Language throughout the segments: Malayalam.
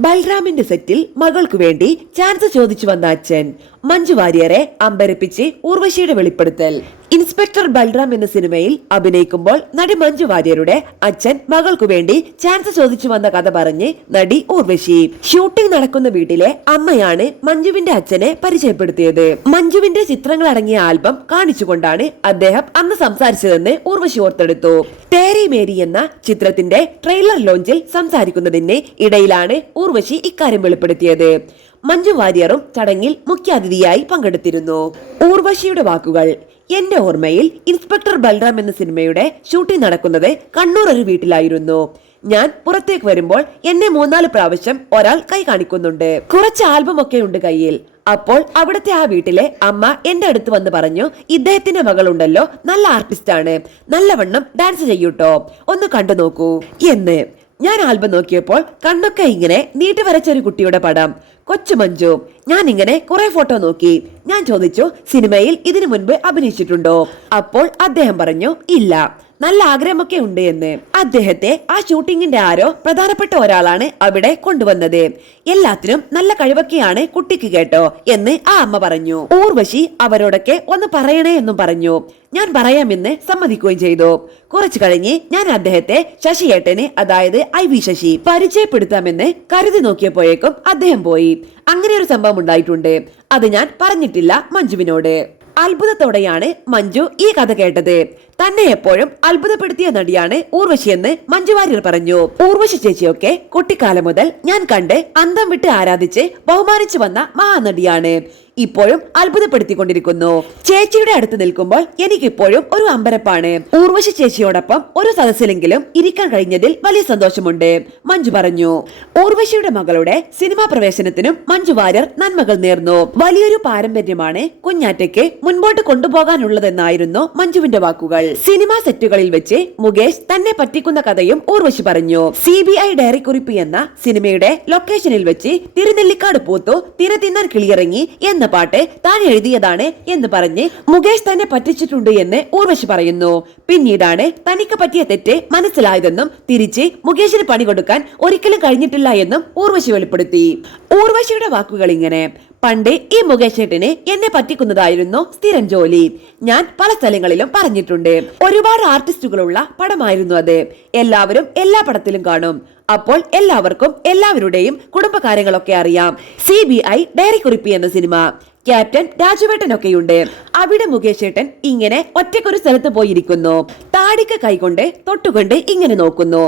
ബൽറാമിന്റെ സെറ്റിൽ മകൾക്കു വേണ്ടി ചാൻസ് ചോദിച്ചു വന്ന അച്ഛൻ മഞ്ജു വാര്യരെ അമ്പരപ്പിച്ച് ഉർവശിയുടെ വെളിപ്പെടുത്തൽ. ഇൻസ്പെക്ടർ ബൽറാം എന്ന സിനിമയിൽ അഭിനയിക്കുമ്പോൾ നടി മഞ്ജു വാര്യരുടെ അച്ഛൻ മകൾക്കു വേണ്ടി ചാൻസ് ചോദിച്ചു വന്ന കഥ പറഞ്ഞ് നടി ഊർവശി. ഷൂട്ടിംഗ് നടക്കുന്ന വീട്ടിലെ അമ്മയാണ് മഞ്ജുവിന്റെ അച്ഛനെ പരിചയപ്പെടുത്തിയത്. മഞ്ജുവിന്റെ ചിത്രങ്ങൾ അടങ്ങിയ ആൽബം കാണിച്ചുകൊണ്ടാണ് അദ്ദേഹം അന്ന് സംസാരിച്ചതെന്ന് ഊർവശി ഓർത്തെടുത്തു. തേരി മേരി എന്ന ചിത്രത്തിന്റെ ട്രെയിലർ ലോഞ്ചിൽ സംസാരിക്കുന്നതിന് ഇടയിലാണ് ഊർവശി ഇക്കാര്യം വെളിപ്പെടുത്തിയത്. മഞ്ജു വാര്യറും ചടങ്ങിൽ മുഖ്യാതിഥിയായി പങ്കെടുത്തിരുന്നു. ഊർവശിയുടെ വാക്കുകൾ എന്റെ ഓർമ്മയിൽ ഇൻസ്പെക്ടർ ബൽറാം എന്ന സിനിമയുടെ ഷൂട്ടിംഗ് നടക്കുന്നത് കണ്ണൂർ ഒരു വീട്ടിലായിരുന്നു. ഞാൻ പുറത്തേക്ക് വരുമ്പോൾ എന്നെ മൂന്നാൽ പ്രാവശ്യം ഒരാൾ കൈ കാണിക്കുന്നുണ്ട്. കുറച്ച് ആൽബം ഒക്കെ ഉണ്ട് കയ്യിൽ. അപ്പോൾ അവിടുത്തെ ആ വീട്ടിലെ അമ്മ എന്റെ അടുത്ത് വന്ന് പറഞ്ഞു ഇദ്ദേഹത്തിന്റെ മകളുണ്ടല്ലോ നല്ല ആർട്ടിസ്റ്റ് ആണ് നല്ലവണ്ണം ഡാൻസ് ചെയ്യൂട്ടോ. ഒന്ന് കണ്ടു നോക്കൂ. എന്ന്. ഞാൻ ആൽബം നോക്കിയപ്പോൾ കണ്ണൊക്കെ ഇങ്ങനെ നീട്ടി വരച്ച ഒരു കുട്ടിയുടെ പടം. കൊച്ചു മഞ്ജു ഞാൻ ഇങ്ങനെ കുറെ ഫോട്ടോ നോക്കി. ഞാൻ ചോദിച്ചു സിനിമയിൽ ഇതിനു മുൻപ് അഭിനയിച്ചിട്ടുണ്ടോ? അപ്പോൾ അദ്ദേഹം പറഞ്ഞു ഇല്ല. നല്ല ആഗ്രഹമൊക്കെ ഉണ്ട് എന്ന്. അദ്ദേഹത്തെ ആ ഷൂട്ടിങ്ങിന്റെ ആരോ പ്രധാനപ്പെട്ട ഒരാളാണ് അവിടെ കൊണ്ടുവന്നത്. എല്ലാത്തിനും നല്ല കഴിവൊക്കെയാണ് കുട്ടിക്ക് കേട്ടോ എന്ന് ആ അമ്മ പറഞ്ഞു. ഊർവശി അവരോടൊക്കെ ഒന്ന് പറയണേ എന്നും പറഞ്ഞു. ഞാൻ പറയാമെന്ന് സമ്മതിക്കുകയും ചെയ്തു. കുറച്ചു കഴിഞ്ഞ് ഞാൻ അദ്ദേഹത്തെ ശശിയേട്ടന് അതായത് ഐ വി ശശി പരിചയപ്പെടുത്താമെന്ന് കരുതി നോക്കിയപ്പോഴേക്കും അദ്ദേഹം പോയി. അങ്ങനെ ഒരു സംഭവം ഉണ്ടായിട്ടുണ്ട്. അത് ഞാൻ പറഞ്ഞിട്ടില്ല മഞ്ജുവിനോട്. അത്ഭുതത്തോടെയാണ് മഞ്ജു ഈ കഥ കേട്ടത്. തന്നെ എപ്പോഴും അത്ഭുതപ്പെടുത്തിയ നടിയാണ് ഊർവശി എന്ന് മഞ്ജുവാര്യർ പറഞ്ഞു. ഊർവശി ചേച്ചിയൊക്കെ കുട്ടിക്കാലം മുതൽ ഞാൻ കണ്ട് അന്തം വിട്ട് ആരാധിച്ച് ബഹുമാനിച്ചു വന്ന മഹാനടിയാണ്. ഇപ്പോഴും അത്ഭുതപ്പെടുത്തിക്കൊണ്ടിരിക്കുന്നു. ചേച്ചിയുടെ അടുത്ത് നിൽക്കുമ്പോൾ എനിക്കിപ്പോഴും ഒരു അമ്പരപ്പാണ്. ഊർവശി ചേച്ചിയോടൊപ്പം ഒരു സദസ്സിലെങ്കിലും ഇരിക്കാൻ കഴിഞ്ഞതിൽ വലിയ സന്തോഷമുണ്ട്. മഞ്ജു പറഞ്ഞു ഊർവശിയുടെ മകളുടെ സിനിമാ പ്രവേശനത്തിനും മഞ്ജു വാര്യർ നന്മകൾ നേർന്നു. വലിയൊരു പാരമ്പര്യമാണ് കുഞ്ഞാറ്റയ്ക്ക് മുൻപോട്ട് കൊണ്ടുപോകാനുള്ളതെന്നായിരുന്നു മഞ്ജുവിന്റെ വാക്കുകൾ. സിനിമാ സെറ്റുകളിൽ വെച്ച് മുകേഷ് തന്നെ പറ്റിക്കുന്ന കഥയും ഊർവശി പറഞ്ഞു. സി ബി ഐ ഡയറി കുറിപ്പ് എന്ന സിനിമയുടെ ലൊക്കേഷനിൽ വെച്ച് തിരുനെല്ലിക്കാട് പൂത്തു തിര തിന്നാൻ കിളിയിറങ്ങി എന്ന പാട്ട് താൻ എഴുതിയതാണ് എന്ന് പറഞ്ഞ് മുകേഷ് തന്നെ പറ്റിച്ചിട്ടുണ്ട് എന്ന് ഊർവശി പറയുന്നു. പിന്നീടാണ് തനിക്ക് പറ്റിയ തെറ്റ് മനസ്സിലായതെന്നും തിരിച്ച് മുകേഷിന് പണി കൊടുക്കാൻ ഒരിക്കലും കഴിഞ്ഞിട്ടില്ല എന്നും ഊർവശി വെളിപ്പെടുത്തി. ഊർവശിയുടെ വാക്കുകൾ ഇങ്ങനെ. പണ്ട് ഈ മുകേഷ് എന്നെ പറ്റിക്കുന്നതായിരുന്നു സ്ഥിരം ജോലി. ഞാൻ പല സ്ഥലങ്ങളിലും പറഞ്ഞിട്ടുണ്ട്. ഒരുപാട് ആർട്ടിസ്റ്റുകളുള്ള പടമായിരുന്നു അത്. എല്ലാവരും എല്ലാ പടത്തിലും കാണും. അപ്പോൾ എല്ലാവർക്കും എല്ലാവരുടെയും കുടുംബകാര്യങ്ങളൊക്കെ അറിയാം. സി ബി ഐ ഡയറി കുറിപ്പി എന്ന സിനിമ. ക്യാപ്റ്റൻ രാജുവേട്ടനൊക്കെയുണ്ട്. അവിടെ മുകേഷ് ഏട്ടൻ ഇങ്ങനെ ഒറ്റക്കൊരു സ്ഥലത്ത് പോയിരിക്കുന്നു. താടിക്ക് കൈകൊണ്ട് തൊട്ടുകൊണ്ട് ഇങ്ങനെ നോക്കുന്നു.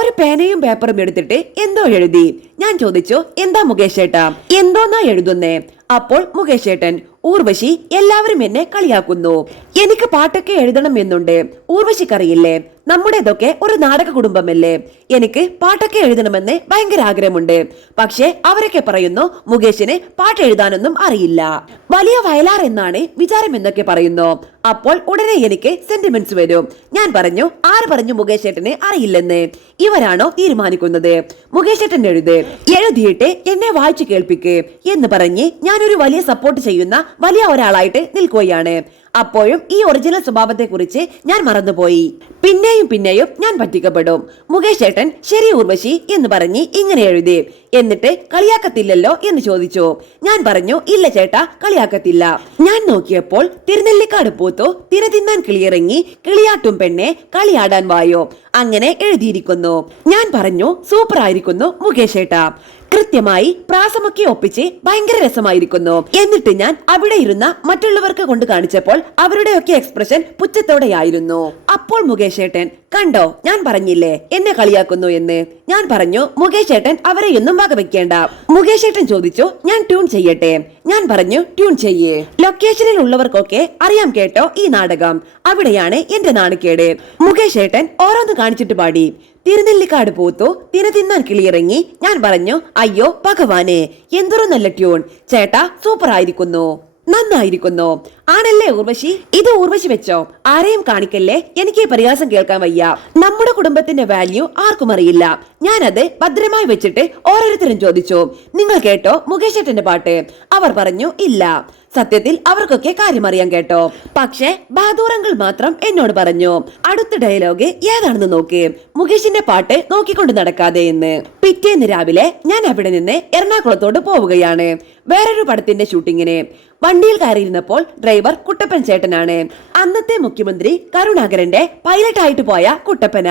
ഒരു പേനയും പേപ്പറും എടുത്തിട്ട് എന്തോ എഴുതി. ഞാൻ ചോദിച്ചു എന്താ മുകേഷ് ഏട്ടാ? എന്തോന്നാ എഴുതുന്നേ? അപ്പോൾ മുകേഷ് ഏട്ടൻ ഊർവശി എല്ലാവരും എന്നെ കളിയാക്കുന്നു. എനിക്ക് പാട്ടൊക്കെ എഴുതണം എന്നുണ്ട് ഊർവശിക്കറിയില്ലേ? നമ്മുടേതൊക്കെ ഒരു നാടക കുടുംബമല്ലേ? എനിക്ക് പാട്ടൊക്കെ എഴുതണമെന്ന് ഭയങ്കര ആഗ്രഹമുണ്ട്. പക്ഷേ അവരൊക്കെ പറയുന്നു മുകേഷിന് പാട്ട് എഴുതാനൊന്നും അറിയില്ല. വലിയ വയലാർ എന്നാണ് വിചാരം എന്നൊക്കെ പറയുന്നു. അപ്പോൾ ഉടനെ എനിക്ക് സെന്റിമെന്റ്സ് വരും. ഞാൻ പറഞ്ഞു ആര് പറഞ്ഞു മുകേഷ് ഏട്ടനെ അറിയില്ലെന്ന്? ഇവരാണോ തീരുമാനിക്കുന്നത്? മുകേഷ് ഏട്ടൻ എഴുത് എഴുതിയിട്ട് എന്നെ വായിച്ചു കേൾപ്പിക്കേ എന്ന് പറഞ്ഞ് ഞാനൊരു വലിയ സപ്പോർട്ട് ചെയ്യുന്ന വലിയ ഒരാളായിട്ട് നിൽക്കുകയാണ്. അപ്പോഴും ഈ ഒറിജിനൽ സ്വഭാവത്തെ കുറിച്ച് ഞാൻ മറന്നുപോയി. പിന്നെയും പിന്നെയും ഞാൻ പറ്റിക്കപ്പെടും. മുകേഷ് ഏട്ടൻ ശരി ഊർവശി എന്ന് പറഞ്ഞ് ഇങ്ങനെ എഴുതി. എന്നിട്ട് കളിയാക്കത്തില്ലല്ലോ എന്ന് ചോദിച്ചു. ഞാൻ പറഞ്ഞു ഇല്ല ചേട്ടാ കളിയാക്കത്തില്ല. ഞാൻ നോക്കിയപ്പോൾ തിരുനെല്ലിക്കാട് പൂത്തു തിര തിന്നാൻ കിളിയിറങ്ങി കിളിയാട്ടും പെണ്ണെ കളിയാടാൻ വായോ. അങ്ങനെ എഴുതിയിരിക്കുന്നു. ഞാൻ പറഞ്ഞു സൂപ്പർ ആയിരിക്കുന്നു മുകേഷ് ഏട്ട. കൃത്യമായി പ്രാസമൊക്കെ ഒപ്പിച്ച് ഭയങ്കര രസമായിരിക്കുന്നു. എന്നിട്ട് ഞാൻ അവിടെ ഇരുന്ന മറ്റുള്ളവർക്ക് കൊണ്ട് കാണിച്ചപ്പോൾ അവരുടെയൊക്കെ എക്സ്പ്രഷൻ പുച്ഛത്തോടെയായിരുന്നു. അപ്പോൾ മുകേഷ് ഏട്ടൻ കണ്ടോ ഞാൻ പറഞ്ഞില്ലേ എന്നെ കളിയാക്കുന്നു എന്ന്? ഞാൻ പറഞ്ഞു മുകേഷ് ഏട്ടൻ അവരെയൊന്നും വകവെക്കേണ്ട. മുകേഷ് ഏട്ടൻ ചോദിച്ചു ഞാൻ ട്യൂൺ ചെയ്യട്ടെ? ഞാൻ പറഞ്ഞു ട്യൂൺ ചെയ്യേ. ലൊക്കേഷനിൽ ഉള്ളവർക്കൊക്കെ അറിയാം കേട്ടോ ഈ നാടകം. അവിടെയാണ് എന്റെ നാണക്കേട്. മുകേഷ് ഏട്ടൻ ഓരോന്ന് കാണിച്ചിട്ട് പാടി. തിരുനെല്ലിക്കാട് പൂത്തു തിന തിന്നാൻ കിളിയിറങ്ങി. ഞാൻ പറഞ്ഞു അയ്യോ ഭഗവാനെ എന്തൊരു നല്ല ട്യൂൺ. ചേട്ടാ സൂപ്പർ ആയിരിക്കുന്നു നന്നായിരിക്കുന്നു. ആണല്ലേ ഊർവശി? ഇത് ഊർവശി വെച്ചോ? ആരെയും കാണിക്കല്ലേ? എനിക്ക് പരിഹാസം കേൾക്കാൻ വയ്യ. നമ്മുടെ കുടുംബത്തിന്റെ വാല്യൂ ആർക്കും അറിയില്ല. ഞാനത് ഭദ്രമായി വെച്ചിട്ട് ഓരോരുത്തരും ചോദിച്ചു. നിങ്ങൾ കേട്ടോ മുകേഷ് ഏട്ടന്റെ പാട്ട്? അവർ പറഞ്ഞു ഇല്ല. സത്യത്തിൽ അവർക്കൊക്കെ കാര്യമറിയാൻ കേട്ടോ. പക്ഷേ ബഹാദൂറങ്ങൾ മാത്രം എന്നോട് പറഞ്ഞു അടുത്ത ഡയലോഗ് ഏതാണെന്ന് നോക്ക്. മുകേഷിന്റെ പാട്ട് നോക്കിക്കൊണ്ട് നടക്കാതെ എന്ന്. പിറ്റേന്ന് രാവിലെ ഞാൻ അവിടെ നിന്ന് എറണാകുളത്തോട് പോവുകയാണ്. വേറൊരു പടത്തിന്റെ ഷൂട്ടിങ്ങിന്. വണ്ടിയിൽ കയറിയിരുന്നപ്പോൾ ഡ്രൈവർ കുട്ടപ്പൻ ചേട്ടനാണ്. അന്നത്തെ മുഖ്യമന്ത്രി കരുണാകരന്റെ പൈലറ്റ് ആയിട്ട് പോയ കുട്ടപ്പന.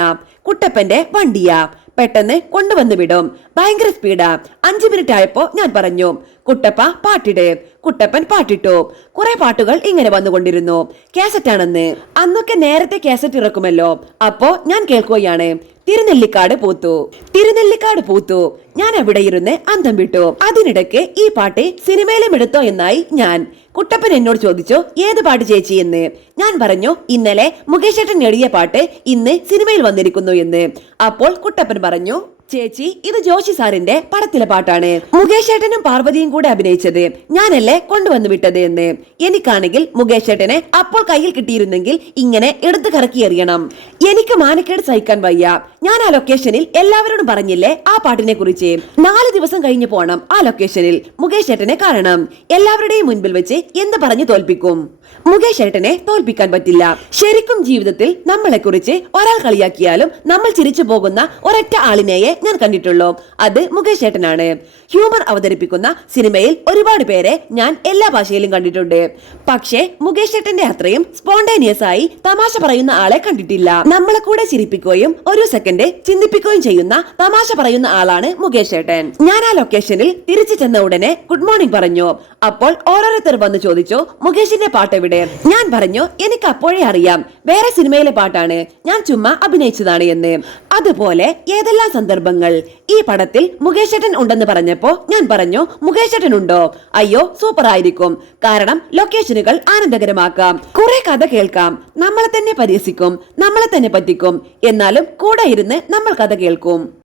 കുട്ടപ്പന്റെ വണ്ടിയാ. പെട്ടെന്ന് കൊണ്ടുവന്ന് വിടും. ഭയങ്കര സ്പീഡാ അഞ്ചു മിനിറ്റ് ആയപ്പോ ഞാൻ പറഞ്ഞു കുട്ടപ്പ പാട്ടിട്. കുട്ടപ്പൻ പാട്ടിട്ടു. കുറെ പാട്ടുകൾ ഇങ്ങനെ വന്നുകൊണ്ടിരുന്നു. കാസറ്റ് ആണെന്ന്. അന്നൊക്കെ നേരത്തെ കാസറ്റ് ഇറക്കുമല്ലോ. അപ്പോ ഞാൻ കേൾക്കുകയാണ്. തിരുനെല്ലിക്കാട് പോത്തു. തിരുനെല്ലിക്കാട് പോത്തു. ഞാൻ അവിടെ ഇരുന്ന് അന്തം വിട്ടു. അതിനിടയ്ക്ക് ഈ പാട്ട് സിനിമയിലും എടുത്തോ എന്നായി ഞാൻ. കുട്ടപ്പൻ എന്നോട് ചോദിച്ചു ഏത് പാട്ട് ചേച്ചി എന്ന്? ഞാൻ പറഞ്ഞു ഇന്നലെ മുകേഷ് ഏട്ടൻ എഴുതിയ പാട്ട് ഇന്ന് സിനിമയിൽ വന്നിരിക്കുന്നു എന്ന്. അപ്പോൾ കുട്ടപ്പൻ പറഞ്ഞു ചേച്ചി ഇത് ജോഷി സാറിന്റെ പടത്തിലെ പാട്ടാണ്. മുകേഷ് ഏട്ടനും പാർവതിയും കൂടെ അഭിനയിച്ചത്. ഞാനല്ലേ കൊണ്ടുവന്നു വിട്ടത് എന്ന്. എനിക്കാണെങ്കിൽ മുകേഷ് ഏട്ടനെ അപ്പോൾ കയ്യിൽ കിട്ടിയിരുന്നെങ്കിൽ ഇങ്ങനെ എടുത്തു കറക്കി എറിയണം. എനിക്ക് മാനക്കേട് സഹിക്കാൻ വയ്യ. ഞാൻ ആ ലൊക്കേഷനിൽ എല്ലാവരോടും പറഞ്ഞില്ലേ ആ പാട്ടിനെ കുറിച്ച്. നാല് ദിവസം കഴിഞ്ഞു പോണം ആ ലൊക്കേഷനിൽ. മുകേഷ് ഏട്ടനെ കാണണം. എല്ലാവരുടെയും മുൻപിൽ വെച്ച് എന്ത് പറഞ്ഞു തോൽപ്പിക്കും? മുകേഷ് ഏട്ടനെ തോൽപ്പിക്കാൻ പറ്റില്ല. ശരിക്കും ജീവിതത്തിൽ നമ്മളെ കുറിച്ച് ഒരാൾ കളിയാക്കിയാലും നമ്മൾ ചിരിച്ചു പോകുന്ന ഒരൊറ്റ ആളിനെയെ ഞാൻ കണ്ടിട്ടുള്ളൂ. അത് മുകേഷ് ഏട്ടനാണ്. ഹ്യൂമർ അവതരിപ്പിക്കുന്ന സിനിമയിൽ ഒരുപാട് പേരെ ഞാൻ എല്ലാ ഭാഷയിലും കണ്ടിട്ടുണ്ട്. പക്ഷേ മുകേഷ് ഏട്ടന്റെ അത്രയും സ്പോണ്ടേനിയസ് ആയി തമാശ പറയുന്ന ആളെ കണ്ടിട്ടില്ല. നമ്മളെ കൂടെ ചിരിപ്പിക്കുകയും ഒരു സെക്കൻഡ് ചിന്തിപ്പിക്കുകയും ചെയ്യുന്ന തമാശ പറയുന്ന ആളാണ് മുകേഷ് ഏട്ടൻ. ഞാൻ ആ ലൊക്കേഷനിൽ തിരിച്ചു ചെന്ന ഉടനെ ഗുഡ് മോർണിംഗ് പറഞ്ഞു. അപ്പോൾ ഓരോരുത്തർ വന്ന് ചോദിച്ചു മുകേഷിന്റെ പാട്ട് എവിടെ ഞാൻ പറഞ്ഞു എനിക്ക് അപ്പോഴേ അറിയാം. വേറെ സിനിമയിലെ പാട്ടാണ്. ഞാൻ ചുമ്മാ അഭിനയിച്ചതാണ് എന്ന്. അതുപോലെ ഏതെല്ലാം സന്ദർഭങ്ങൾ. ഈ പടത്തിൽ മുകേഷേട്ടൻ ഉണ്ടെന്ന് പറഞ്ഞപ്പോ ഞാൻ പറഞ്ഞു മുകേഷേട്ടൻ ഉണ്ടോ? അയ്യോ സൂപ്പർ ആയിരിക്കും. കാരണം ലൊക്കേഷനുകൾ ആനന്ദകരമാക്കാം. കുറെ കഥ കേൾക്കാം. നമ്മളെ തന്നെ പരിഹസിക്കും നമ്മളെ തന്നെ പറ്റിക്കും. എന്നാലും കൂടെ ഇരുന്ന് നമ്മൾ കഥ കേൾക്കും.